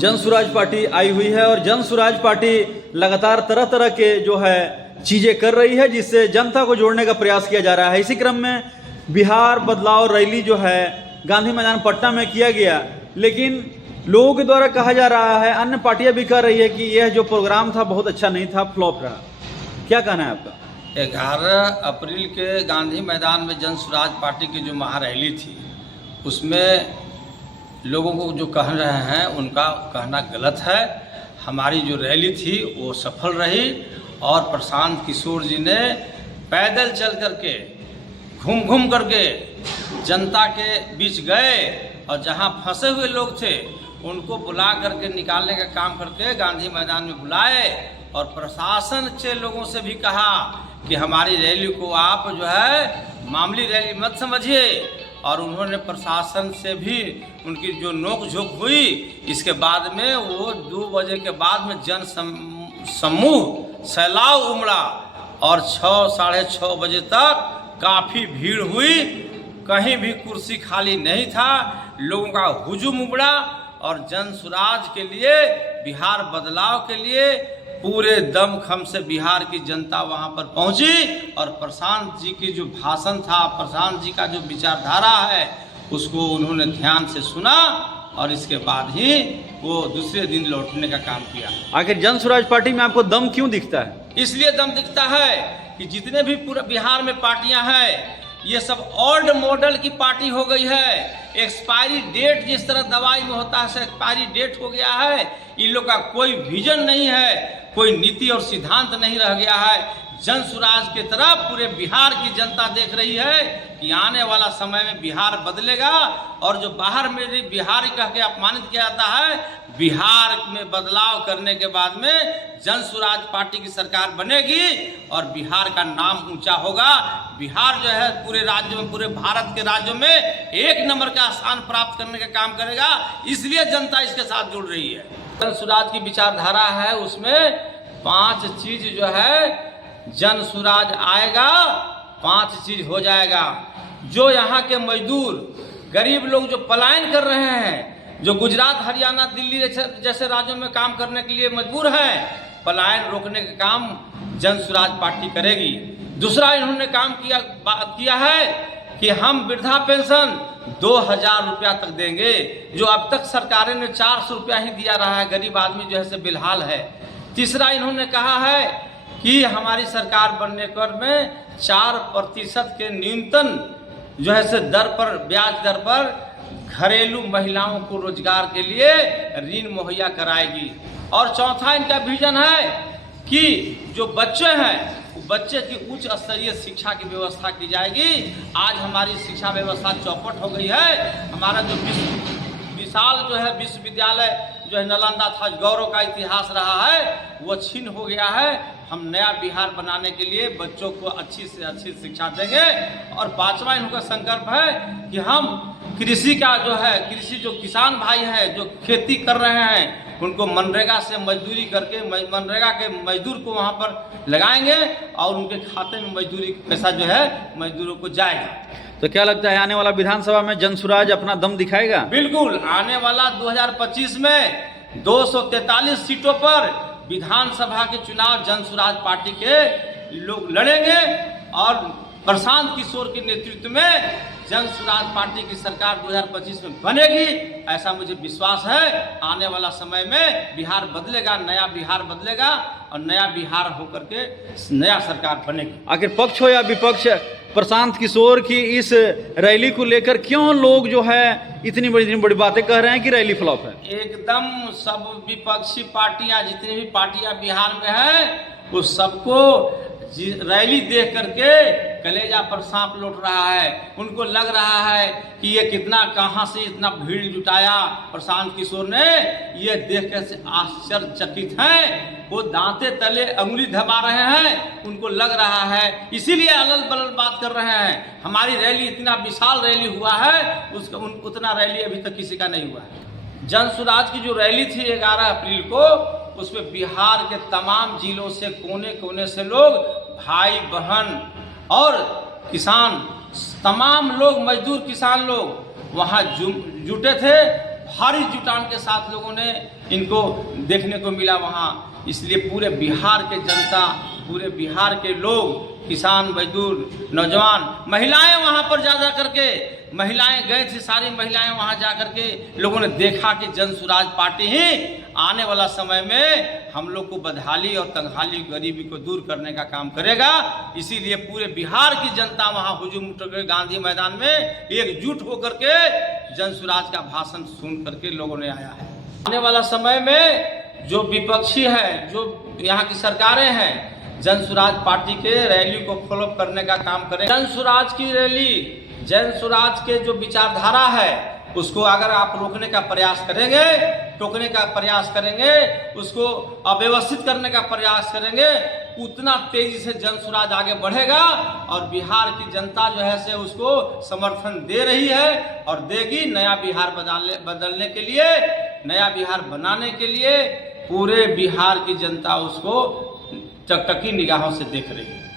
जन स्वराज पार्टी आई हुई है और जन स्वराज पार्टी लगातार तरह तरह के जो है चीज़ें कर रही है जिससे जनता को जोड़ने का प्रयास किया जा रहा है। इसी क्रम में बिहार बदलाव रैली जो है गांधी मैदान पटना में किया गया, लेकिन लोगों के द्वारा कहा जा रहा है, अन्य पार्टियां भी कह रही है कि यह जो प्रोग्राम था बहुत अच्छा नहीं था, फ्लॉप रहा। क्या कहना है आपका? 11 अप्रैल के गांधी मैदान में जन स्वराज पार्टी की जो महारैली थी उसमें लोगों को जो कह रहे हैं उनका कहना गलत है। हमारी जो रैली थी वो सफल रही और प्रशांत किशोर जी ने पैदल चल करके घूम घूम करके जनता के बीच गए और जहां फंसे हुए लोग थे उनको बुला करके निकालने का काम करके गांधी मैदान में बुलाए और प्रशासन से लोगों से भी कहा कि हमारी रैली को आप जो है मामूली रैली मत समझिए, और उन्होंने प्रशासन से भी उनकी जो नोक झोंक हुई, इसके बाद में वो 2 बजे के बाद में जन समूह सैलाब उमड़ा और 6 साढ़े 6 बजे तक काफ़ी भीड़ हुई। कहीं भी कुर्सी खाली नहीं था, लोगों का हुजूम उमड़ा और जन स्वराज के लिए, बिहार बदलाव के लिए पूरे दमखम से बिहार की जनता वहां पर पहुंची और प्रशांत जी की जो भाषण था, प्रशांत जी का जो विचारधारा है उसको उन्होंने ध्यान से सुना और इसके बाद ही वो दूसरे दिन लौटने का काम किया। आखिर जन स्वराज पार्टी में आपको दम क्यों दिखता है? इसलिए दम दिखता है कि जितने भी पूरे बिहार में पार्टियां हैं ये सब ओल्ड मॉडल की पार्टी हो गई है। एक्सपायरी डेट जिस तरह दवाई में होता है एक्सपायरी डेट हो गया है। इन लोग का कोई विजन नहीं है, कोई नीति और सिद्धांत नहीं रह गया है। जन स्वराज की तरफ पूरे बिहार की जनता देख रही है कि आने वाला समय में बिहार बदलेगा और जो बाहर में बिहार कह के अपमानित किया जाता है, बिहार में बदलाव करने के बाद में जन स्वराज पार्टी की सरकार बनेगी और बिहार का नाम ऊंचा होगा। बिहार जो है पूरे राज्य में, पूरे भारत के राज्यों में 1 नंबर का स्थान प्राप्त करने का काम करेगा। इसलिए जनता इसके साथ जुड़ रही है। जन स्वराज की विचारधारा है, उसमें 5 चीज जो है जन स्वराज आएगा 5 चीज हो जाएगा। जो यहाँ के मजदूर गरीब लोग जो पलायन कर रहे हैं, जो गुजरात हरियाणा दिल्ली जैसे राज्यों में काम करने के लिए मजबूर हैं, पलायन रोकने का काम जन स्वराज पार्टी करेगी। दूसरा इन्होंने काम किया है कि हम वृद्धा पेंशन 2000 रुपया तक देंगे, जो अब तक सरकारें ने 400 रुपया ही दिया रहा है। गरीब आदमी जो है से बेहाल है। तीसरा इन्होंने कहा है कि हमारी सरकार बनने पर में 4% के न्यूनतम जो है से दर पर, ब्याज दर पर घरेलू महिलाओं को रोजगार के लिए ऋण मुहैया कराएगी। और चौथा इनका विजन है कि जो बच्चे हैं बच्चे की उच्च स्तरीय शिक्षा की व्यवस्था की जाएगी। आज हमारी शिक्षा व्यवस्था चौपट हो गई है। हमारा जो विशाल जो है विश्वविद्यालय जो है नालंदा था, गौरव का इतिहास रहा है, वो छीन हो गया है। हम नया बिहार बनाने के लिए बच्चों को अच्छी से अच्छी शिक्षा देंगे। और 5वां इनका संकल्प है कि हम कृषि का जो है, कृषि जो किसान भाई हैं जो खेती कर रहे हैं उनको मनरेगा से मजदूरी करके मनरेगा के मजदूर को वहाँ पर लगाएंगे और उनके खाते में मजदूरी पैसा जो है मजदूरों को जाएगा। तो क्या लगता है आने वाला विधानसभा में जन स्वराज अपना दम दिखाएगा? बिल्कुल, आने वाला 2025 में 243 सीटों पर विधानसभा के चुनाव जन स्वराज पार्टी के लोग लड़ेंगे और प्रशांत किशोर के नेतृत्व में जन स्वराज पार्टी की सरकार 2025 में बनेगी। ऐसा मुझे विश्वास है। आने वाला समय में बिहार बदलेगा, नया बिहार बदलेगा और नया बिहार होकर के नया सरकार बनेगी। आखिर पक्ष हो या विपक्ष, प्रशांत किशोर की इस रैली को लेकर क्यों लोग जो है इतनी बड़ी बातें कह रहे हैं कि रैली फ्लॉप है? एकदम सब विपक्षी पार्टियां, जितनी भी पार्टियां बिहार में हैं, उस सबको रैली देख करके कलेजा पर सांप लौट रहा है। उनको लग रहा है कि ये कहाँ से इतना भीड़ जुटाया प्रशांत किशोर ने, ये देख कर से आश्चर्यचकित हैं। वो दांते तले अंगुली दबा रहे हैं, उनको लग रहा है, इसीलिए अलल बलल बात कर रहे हैं। हमारी रैली इतना विशाल रैली हुआ है, उसका उतना रैली अभी तक किसी का नहीं हुआ है। जन स्वराज की जो रैली थी 11 अप्रैल को, उसमें बिहार के तमाम जिलों से कोने कोने से लोग, भाई बहन और किसान, तमाम लोग, मजदूर किसान लोग वहाँ जुटे थे। भारी जुटान के साथ लोगों ने इनको देखने को मिला वहाँ। इसलिए पूरे बिहार के जनता, पूरे बिहार के लोग, किसान, मजदूर, नौजवान, महिलाएं वहाँ पर जा करके, महिलाएं गए थे, सारी महिलाएं वहाँ जा करके लोगों ने देखा कि जन सुराज पार्टी ही आने वाला समय में हम लोग को बदहाली और तंगहाली, गरीबी को दूर करने का काम करेगा। इसीलिए पूरे बिहार की जनता वहाँ हुजूम उठ कर गांधी मैदान में एकजुट होकर के जन सुराज का भाषण सुन करके लोगों ने आया है। आने वाला समय में जो विपक्षी है, जो यहाँ की सरकारें हैं, जन सुराज पार्टी के रैली को फॉलो करने का काम करें। जन सुराज की रैली, जन सुराज के जो विचारधारा है उसको अगर आप रोकने का प्रयास करेंगे, टोकने का प्रयास करेंगे, उसको अव्यवस्थित करने का प्रयास करेंगे, उतना तेजी से जन सुराज आगे बढ़ेगा और बिहार की जनता जो है से उसको समर्थन दे रही है और देगी। नया बिहार बदलने के लिए, नया बिहार बनाने के लिए पूरे बिहार की जनता उसको टकटकी निगाहों से देख रही है।